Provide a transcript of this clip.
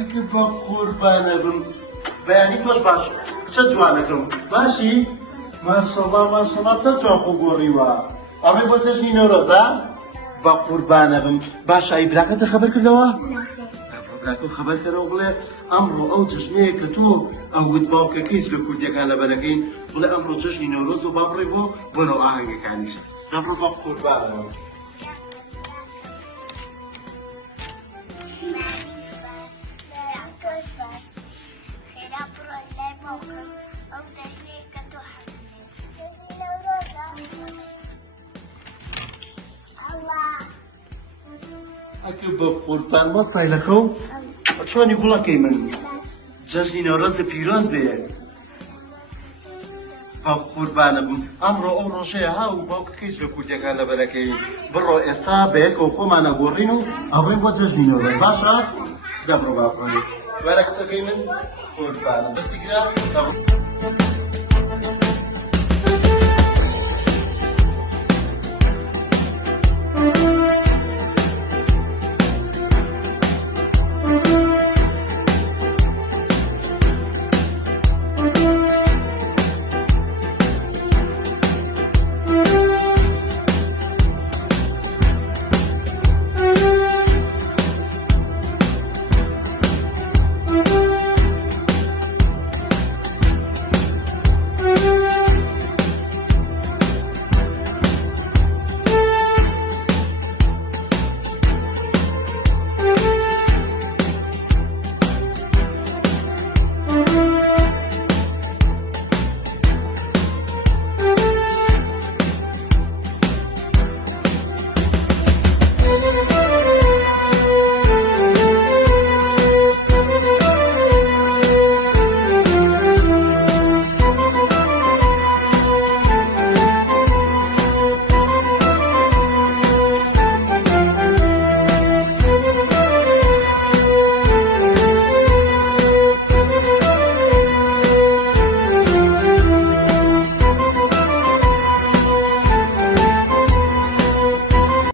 اگه با قربانه بم بیانی توش باش چه جوانکم باشی؟ ماشاءالله چه جوان خوب گوری و آمی با چشنی نوروزه؟ با قربانه بم باشه ای براکت خبر کردوه؟ براکت خبر کرده و بله امرو او جشنیه که تو اوید باو که کیش لکودی کن لبنکین بله امرو جشنی نوروز و بابری بو نو آهنگ کنیش دبرو با قربانه بم اگه با قربان ما سایل خو چونی بولا کی من جشنی نوروز پیروز به با قربانم امر او روشه ها و با کیش لکوجه کالا برکی برو اصابه کو خو ما نگورینو او با جشنی نوروز باشه دبرو بافونی ولکس کی من قربان بس کلا